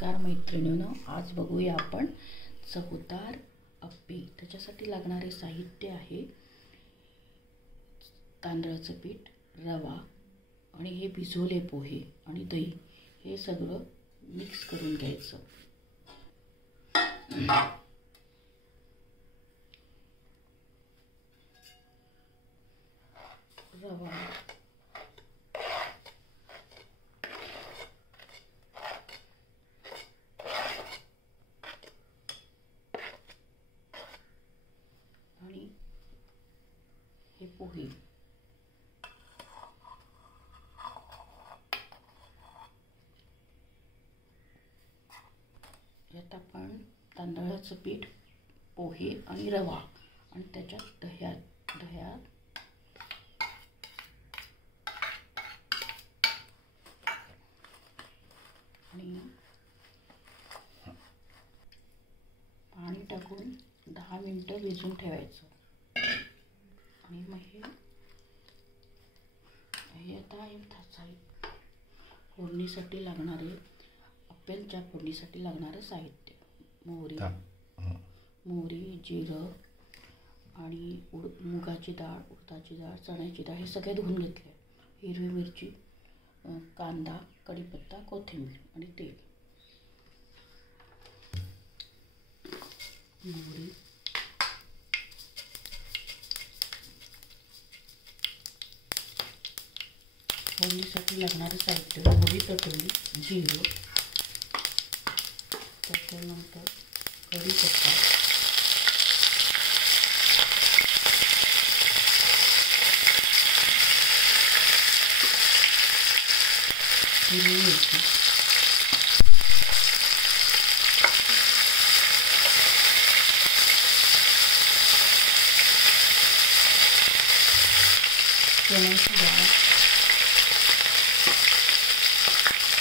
नमस्कार मैत्रिणींनो, आज बघूया आपण चवदार अप्पे। त्याच्यासाठी लागणारे साहित्य आहे तांदळाचं पीठ, रवा आणि हे भिजवले पोहे आणि दही। हे सगळं मिक्स करून घ्यायचं। रवा, आणि हे पोहे, यात आपण तांदळाचं पीठ, पोहे आणि रवा आणि त्याच्यात दह्यात आणि पाणी टाकून 10 मिनिटं भिजवून ठेवायचं। आणि मग हे आता फोडणीसाठी लागणारे, अप्प्यांच्या फोडणीसाठी लागणारे साहित्य: मोहरी, जिरं आणि मुगाची डाळ, उडदाची डाळ, चण्याची डाळ हे सगळे धुवून घेतले। हिरवी मिरची, कांदा, कढीपत्ता, कोथिंबीर आणि तेल। मोहरी, फोडणीसाठी लागणारे साहित्य: मोहरी तळली, जिरं, त्याच्यानंतर कढीपत्ता, हिरवी मिरची, चण्याची डाळ,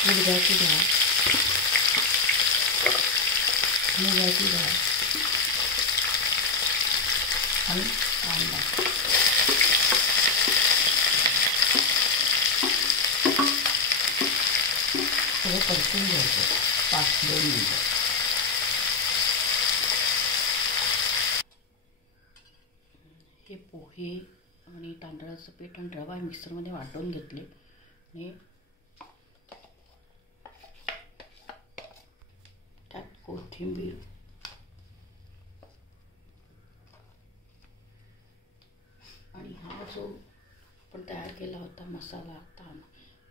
उडदाची डाळ, मुगाची डाळ आणि कांदा। सगळं परतून घ्यायचं 5-2 मिनिटं। हे पोहे आणि तांदळाचं पीठ आणि रवा मिक्सरमध्ये वाटून घेतले आणि त्यात कोथिंबीर, आणि हा जो आपण तयार केला होता मसाला,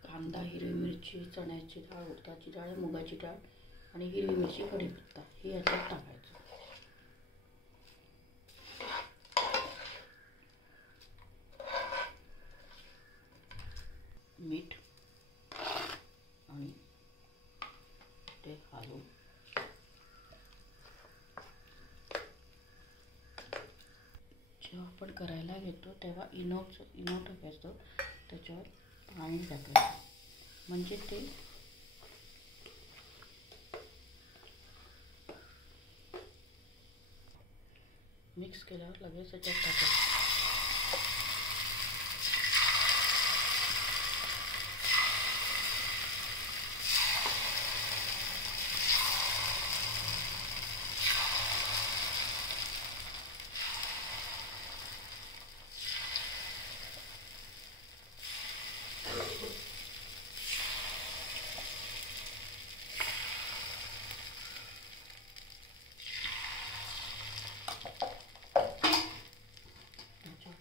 कांदा, हिरवी मिरची, चण्याची डाळ, उडदाची डाळ, मुगाची डाळ आणि हिरवी मिरची, कढीपत्ता हे याच्यात टाकायचं। मीठ आणि ते हलवून जेव्हा आपण करायला घेतो तेव्हा इनो टाकायचं, त्याच्यावर पाणी टाकायचं, म्हणजे ते मिक्स केल्यावर लगेच त्याच्यात टाकायचं।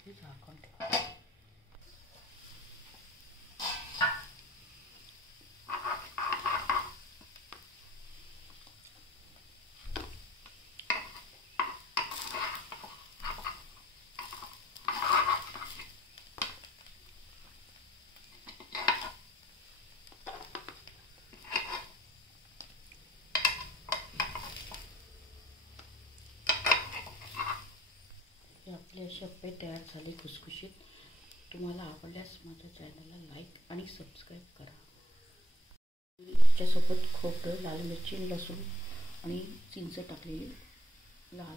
झाकण ठेवा। आपले असे अप्पे तयार झाले खुसखुशीत। तुम्हाला आवडल्यास माझ्या चॅनलला लाईक आणि सबस्क्राईब करा। त्याच्यासोबत खोबरं, लाल मिरची, लसूण आणि चिंच टाकलेली लाल